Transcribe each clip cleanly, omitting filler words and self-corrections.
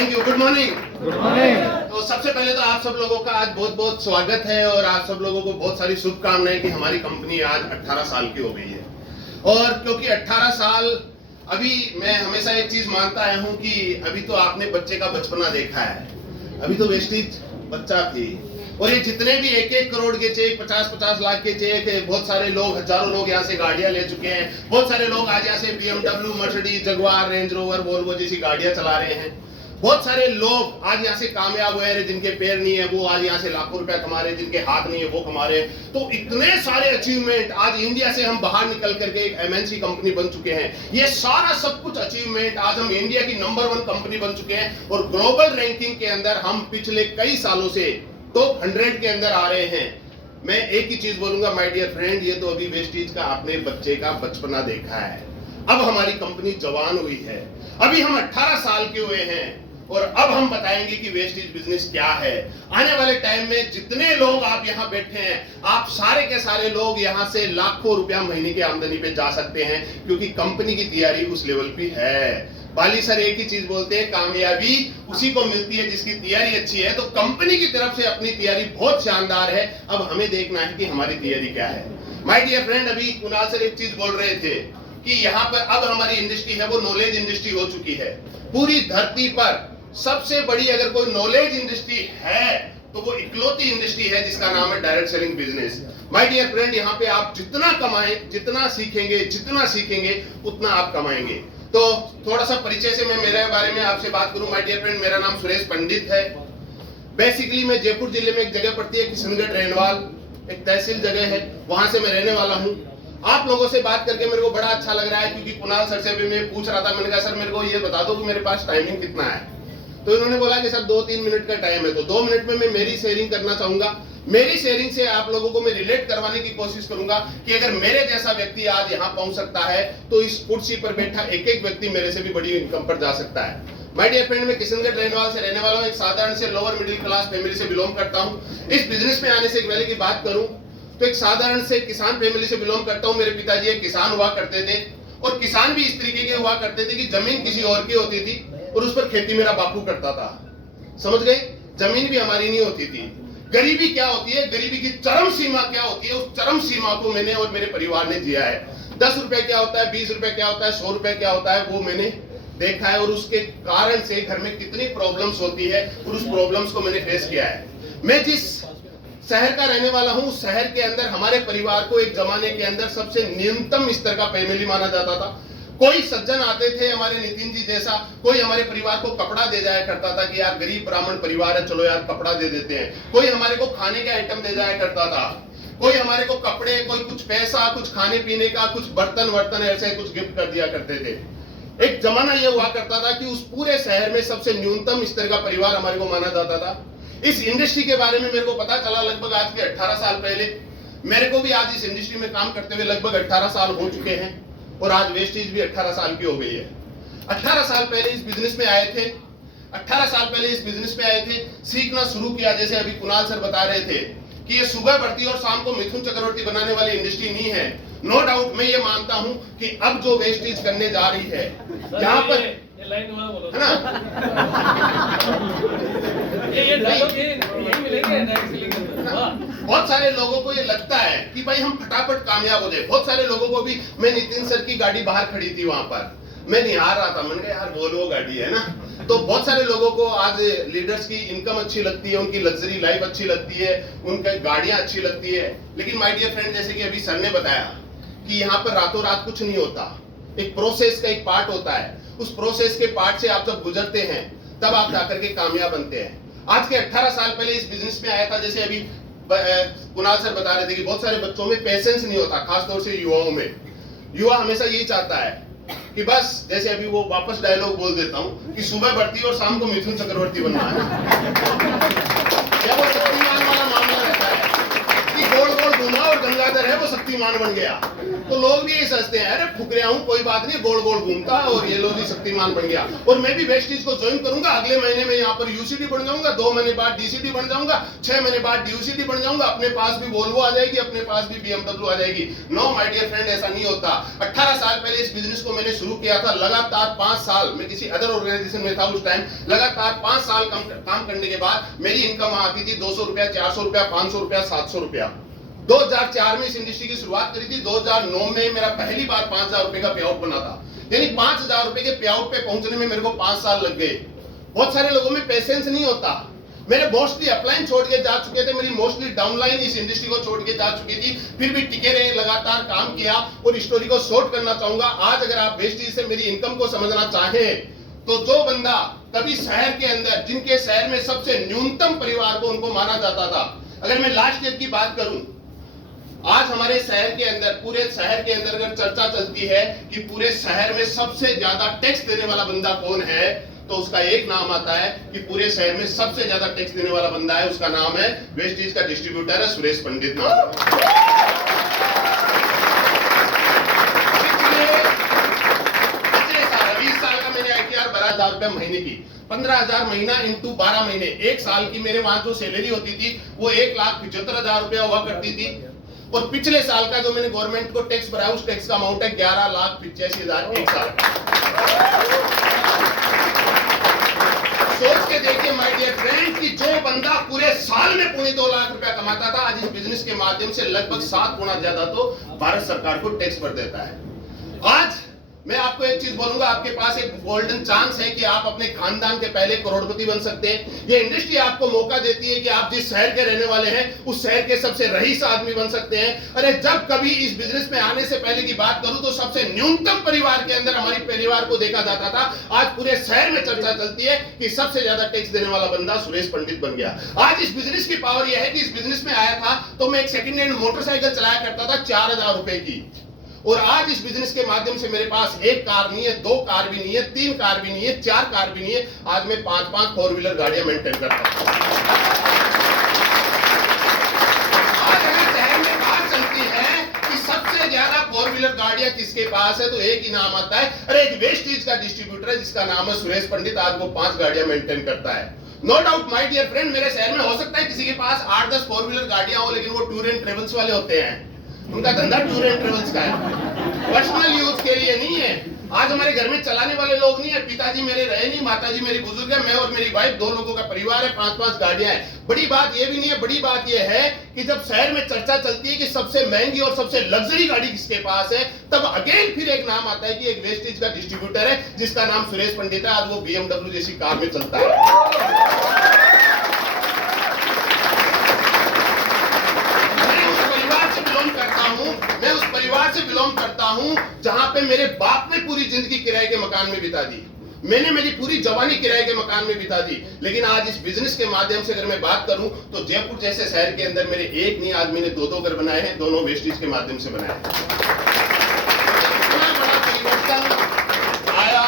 Thank you. Good morning. Good morning. तो सबसे पहले तो आप सब लोगों का आज बहुत बहुत स्वागत है और आप सब लोगों को बहुत सारी शुभकामनाएं कि हमारी कंपनी आज 18 साल की हो गई है। और क्योंकि 18 साल, अभी मैं हमेशा एक चीज मानता आया हूं कि अभी तो आपने बच्चे का बचपना देखा है, अभी तो वेस्टेज बच्चा थी। और ये जितने भी 1-1 करोड़ के चेक, 50-50 लाख के चेक, बहुत सारे लोग, हजारों लोग यहाँ से गाड़ियां ले चुके हैं। बहुत सारे लोग आज यहाँ से BMW, Mercedes, Jaguar, range rover, Volvo जैसी गाड़ियां चला रहे हैं। बहुत सारे लोग आज यहाँ से कामयाब हुए हैं, जिनके पैर नहीं है वो आज यहाँ से लाखों रुपया कमा रहे हैं, जिनके हाथ नहीं है वो कमा रहे हैं। तो इतने सारे अचीवमेंट, आज इंडिया से हम बाहर निकल करके एक MNC कंपनी बन चुके हैं। ये सारा सब कुछ अचीवमेंट, आज हम इंडिया की नंबर 1 कंपनी बन चुके हैं और ग्लोबल रैंकिंग के अंदर हम पिछले कई सालों से टॉप 100 के अंदर आ रहे हैं। मैं एक ही चीज बोलूंगा माय डियर फ्रेंड, ये तो अभी वेस्टेज का आपने बच्चे का बचपना देखा है। अब हमारी कंपनी जवान हुई है, अभी हम 18 साल के हुए हैं और अब हम बताएंगे कि वेस्टेज बिजनेस क्या है। आने वाले टाइम में जितने लोग आप यहाँ बैठे हैं, आप सारे के सारे लोग यहाँ से लाखों रुपया महीने की आमदनी पे जा सकते हैं, क्योंकि कंपनी की तैयारी उस लेवल पे है। बाली सर एक ही चीज बोलते हैं, कामयाबी उसी को मिलती है जिसकी तैयारी अच्छी है। तो कंपनी की तरफ से अपनी तैयारी बहुत शानदार है, अब हमें देखना है कि हमारी तैयारी क्या है। माय डियर फ्रेंड, अभी कुणाल सर एक चीज बोल रहे थे कि यहाँ पर अब हमारी इंडस्ट्री है वो नॉलेज इंडस्ट्री हो चुकी है। पूरी धरती पर सबसे बड़ी अगर कोई नॉलेज इंडस्ट्री है तो वो इकलौती इंडस्ट्री है जिसका नाम है direct selling business. My dear friend, यहाँ पे आप जितना कमाएं, जितना सीखेंगे उतना आप कमाएंगे। तो थोड़ा सा परिचय से मैं मेरे बारे में आपसे बात करूं। माय डियर फ्रेंड, मेरा नाम सुरेश पंडित है। बेसिकली मैं जयपुर जिले में एक जगह पड़ती है किशनगढ़ रेनवाल, एक तहसील जगह है, वहां से मैं रहने वाला हूं। आप लोगों से बात करके मेरे को बड़ा अच्छा लग रहा है, क्योंकि कुणाल सर से भी मैं पूछ रहा था, मैंने कहा सर मेरे को ये बता दो कि मेरे पास टाइमिंग कितना है। तो इन्होंने बोला कि सर 2-3 मिनट का टाइम है। तो 2 मिनट में मैं मेरी शेयरिंग करना चाहूंगा। मेरी शेयरिंग से आप लोगों को मैं रिलेट करवाने की कोशिश करूंगा कि अगर मेरे जैसा व्यक्ति आज यहाँ पहुंच सकता है तो इस कुर्सी पर बैठा एक व्यक्ति मेरे से भी बड़ी इनकम पर जा सकता है। माय डियर फ्रेंड, मैं किशनगढ़ रेनवाल से रहने वाला हूँ, एक साधारण से लोअर मिडिल क्लास फैमिली से बिलोंग करता हूँ। इस बिजनेस में आने से एक पहले की बात करूं तो एक साधारण से किसान फैमिली से बिलोंग करता हूँ। मेरे पिताजी एक किसान हुआ करते थे और किसान भी इस तरीके के हुआ करते थे कि जमीन किसी और की होती थी और उस पर खेती मेरा बापू करता था। समझ गए? जमीन भी हमारी नहीं होती थी। गरीबी क्या होती है, गरीबी की चरम सीमा क्या होती है, उस चरम सीमा को मैंने और मेरे परिवार ने जिया है। 10 रुपए क्या होता है, 20 रुपए क्या होता है, 100 रुपए क्या होता है, वो मैंने देखा है। और उसके कारण से घर में कितनी प्रॉब्लम्स होती है और उस प्रॉब्लम्स को मैंने फेस किया है। मैं जिस शहर का रहने वाला हूँ, उस शहर के अंदर हमारे परिवार को एक जमाने के अंदर सबसे न्यूनतम स्तर का फैमिली माना जाता था। कोई सज्जन आते थे हमारे नितिन जी जैसा, कोई हमारे परिवार को कपड़ा दे जाया करता था कि यार गरीब ब्राह्मण परिवार है, चलो यार कपड़ा दे देते हैं। कोई हमारे को खाने के आइटम दे जाया करता था, कोई हमारे को कपड़े, कोई कुछ पैसा, कुछ खाने पीने का, कुछ बर्तन वर्तन ऐसे कुछ गिफ्ट कर दिया करते थे। एक जमाना ये हुआ करता था कि उस पूरे शहर में सबसे न्यूनतम स्तर का परिवार हमारे को माना जाता था। इस इंडस्ट्री के बारे में मेरे को पता चला लगभग आज के 18 साल पहले। मेरे को भी आज इस इंडस्ट्री में काम करते हुए लगभग 18 साल हो चुके हैं और आज वेस्टेज भी 18 साल की हो गई है। 18 साल पहले इस बिजनेस में आए थे, 18 साल पहले इस बिजनेस में आए थे, सीखना शुरू किया। जैसे अभी कुणाल सर बता रहे थे कि ये सुबह बढ़ती और शाम को मिथुन चक्रवर्ती बनाने वाली इंडस्ट्री नहीं है। नो डाउट मैं ये मानता हूं कि अब जो वेस्टेज करने जा रही है यहाँ पर, है ना, बहुत सारे लोगों को ये लगता है कि भाई हम फटाफट कामयाब हो जाए। बहुत सारे लोगों को भी, मैं नितिन सर की गाड़ी बाहर खड़ी थी वहां पर, मैं निहार रहा था, मैंने कहा यार वोल्वो गाड़ी है ना। तो बहुत सारे लोगों को आज लीडर्स की इनकम अच्छी लगती है, उनकी लग्जरी लाइफ अच्छी लगती है, उनकी गाड़ियां अच्छी लगती है। लेकिन माय डियर फ्रेंड, जैसे कि अभी सर ने बताया कि यहाँ पर रातों रात कुछ नहीं होता, एक प्रोसेस का एक पार्ट होता है। उस प्रोसेस के पार्ट से आप जब गुजरते हैं तब आप जाकर के कामयाब बनते हैं। आज के 18 साल पहले इस बिजनेस में आया था। जैसे अभी कुणाल सर बता रहे थे कि बहुत सारे बच्चों में पेशेंस नहीं होता, खासतौर से युवाओं में। युवा हमेशा यही चाहता है कि बस, जैसे अभी वो वापस डायलॉग बोल देता हूं कि सुबह बढ़ती और शाम को मिथुन चक्रवर्ती बनना है। क्या वो शक्तिमान वाला मामला रहता है कि गोल गोल घूमा और गंगाधर है वो शक्तिमान बन गया। तो लोग भी ये सोचते हैं अरे फुकरिया हूं कोई बात नहीं, गोल गोल घूमता और ये लोग शक्तिमान बन गया। और मैं भी वेस्टीज को ज्वाइन करूंगा, अगले महीने में यहाँ पर यूसीडी बन जाऊंगा, 2 महीने बाद डीसीडी बन जाऊंगा, 6 महीने बाद डीयूसीडी बन जाऊंगा, अपने पास भी वोल्वो आ जाएगी, अपने पास भी बीएमडब्ल्यू आ जाएगी। नो माय डियर फ्रेंड, ऐसा नहीं होता। 18 साल पहले इस बिजनेस को मैंने शुरू किया था, लगातार 5 साल मैं किसी अदर ऑर्गेनाइजेशन में था उस टाइम, लगातार 5 साल काम करने के बाद मेरी इनकम आती थी 200 रुपया, 400 रुपया, 500 रुपया, 700 रुपया। 2004 में इस इंडस्ट्री की शुरुआत करी थी, 2009 में मेरा पहली बार 5000 रुपए का पे आउट बना था। यानी 5000 रुपए के पे आउट पे पहुंचने में मेरे को 5 साल लग गए। बहुत सारे लोगों में पेशेंस नहीं होता। मेरे मोस्टली अपलाइन छोड़ के जा चुके थे, मेरी मोस्टली डाउनलाइन इस इंडस्ट्री को छोड़ के जा चुकी थी, फिर भी टिके रहे, लगातार काम किया। और स्टोरी को शॉर्ट करना चाहूंगा, आज अगर आप वेस्टीज से मेरी इनकम को समझना चाहें तो जो बंदा कभी शहर के अंदर, जिनके शहर में सबसे न्यूनतम परिवार को उनको माना जाता था, अगर मैं लास्ट ईयर की बात करूं, आज हमारे शहर के अंदर, पूरे शहर के अंदर अगर चर्चा चलती है कि पूरे शहर में सबसे ज्यादा टैक्स देने वाला बंदा कौन है, तो उसका एक नाम आता है कि पूरे शहर में सबसे ज्यादा टैक्स देने वाला बंदा है, उसका नाम है वेस्टीज का डिस्ट्रीब्यूटर है सुरेश पंडित नाम। पिछले साल 20 साल का मैंने आईटीआर 12,000 रुपए महीने की, 15,000 महीना इंटू 12 महीने, एक साल की मेरे वहां जो सैलरी होती थी वो 1,75,000 रुपया हुआ करती थी। और पिछले साल का जो मैंने गवर्नमेंट को टैक्स भरा उस टैक्स का अमाउंट है 11,85,000 एक साल। सोच के देखिए माय डियर फ्रेंड कि जो बंदा पूरे साल में 2.25 लाख रुपया कमाता था, आज इस बिजनेस के माध्यम से लगभग 7 गुना ज्यादा तो भारत सरकार को टैक्स भर देता है। आज मैं आपको एक चीज बोलूंगा, आपके पास एक गोल्डन चांस है कि आप अपने खानदान के पहले करोड़पति बन सकते हैं। ये इंडस्ट्री आपको मौका देती है कि आप जिस शहर के रहने वाले हैं उस शहर के सबसे रईस आदमी बन सकते हैं। अरे जब कभी इस बिजनेस में आने से पहले की बात करूं तो सबसे न्यूनतम परिवार के अंदर हमारी परिवार को देखा जाता था, आज पूरे शहर में चर्चा चलती है कि सबसे ज्यादा टैक्स देने वाला बंदा सुरेश पंडित बन गया। आज इस बिजनेस की पावर यह है कि इस बिजनेस में आया था तो मैं एक सेकंड हैंड मोटरसाइकिल चलाया करता था 4,000 रुपए की, और आज इस बिजनेस के माध्यम से मेरे पास 1 कार नहीं है, 2 कार भी नहीं है, 3 कार भी नहीं है, 4 कार भी नहीं है, आज मैं 5-5 4 व्हीलर गाड़ियां मेंटेन करता हूं। आज अगर शहर में बात चलती है कि सबसे ज्यादा 4 व्हीलर गाड़ियां किसके पास है, तो एक ही नाम आता है, अरे एक वेस्टीज का डिस्ट्रीब्यूटर है जिसका नाम है सुरेश पंडित, आज वो 5 गाड़ियां मेंटेन करता है। No doubt my dear friend, मेरे शहर में हो सकता है किसी के पास 8-10 4 व्हीलर गाड़ियां हो, लेकिन वो टूर एंड ट्रेवल्स वाले होते हैं, उनका धंधा टूर एंड ट्रेवल्स का है, पर्सनल यूज के लिए नहीं है। आज हमारे घर में चलाने वाले लोग नहीं है, पिताजी मेरे रहे नहीं, माताजी मेरी बुजुर्ग है, मैं और मेरी वाइफ 2 लोगों का परिवार है, 5-5 गाड़ियां हैं। बड़ी बात ये भी नहीं है, बड़ी बात ये है कि जब शहर में चर्चा चलती है कि सबसे महंगी और सबसे लग्जरी गाड़ी किसके पास है, तब अगेन फिर एक नाम आता है कि एक वेस्टेज का डिस्ट्रीब्यूटर है जिसका नाम सुरेश पंडित है, आज वो बीएमडब्ल्यू जैसी कार में चलता है। मैं उस परिवार से बिलोंग करता हूं जहां पे मेरे बाप ने पूरी जिंदगी किराए के मकान में बिता दी, मैंने मेरी पूरी जवानी किराए के मकान में बिता दी। लेकिन आज इस बिजनेस के माध्यम से अगर मैं बात करूं तो जयपुर जैसे शहर के अंदर मेरे एक नहीं आदमी ने 2-2 घर बनाए हैं, दोनों वेस्टीज के माध्यम से बनाए हैं। इतना बड़ा परिवर्तन आया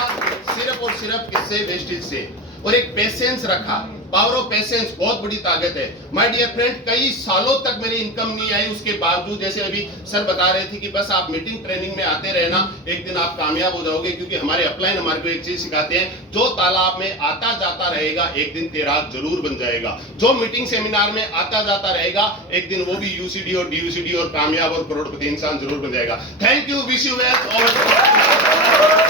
सिर्फ और सिर्फ किससे, वेस्टीज से। और एक पेशेंस रखा, पावर ऑफ पेशेंस बहुत बड़ी ताकत है माय डियर फ्रेंड। कई सालों तक मेरी इनकम नहीं आई, उसके बावजूद जैसे अभी सर बता रहे थे कि बस आप मीटिंग ट्रेनिंग में आते रहना, एक दिन आप कामयाब हो जाओगे, क्योंकि हमारे अपलाइन हमारे को एक चीज सिखाते हैं, जो तालाब में आता जाता रहेगा एक दिन तैराक जरूर बन जाएगा, जो मीटिंग सेमिनार में आता जाता रहेगा एक दिन वो भी यूसीडी और डीयूसीडी और कामयाब और करोड़पति इंसान जरूर बन जाएगा। Thank you, wish you well.